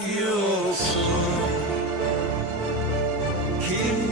gidiyorsun? Kim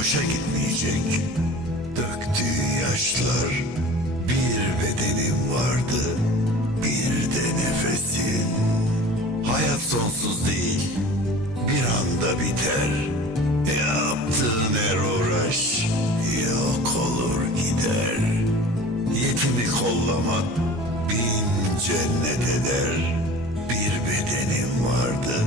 boşa gitmeyecek. Döktüğü yaşlar bir bedenim vardı, bir de nefesin. Hayat sonsuz değil, bir anda biter. Yaptığın her uğraş yok olur gider. Yetimi kollamak bin cennet eder. Bir bedenim vardı,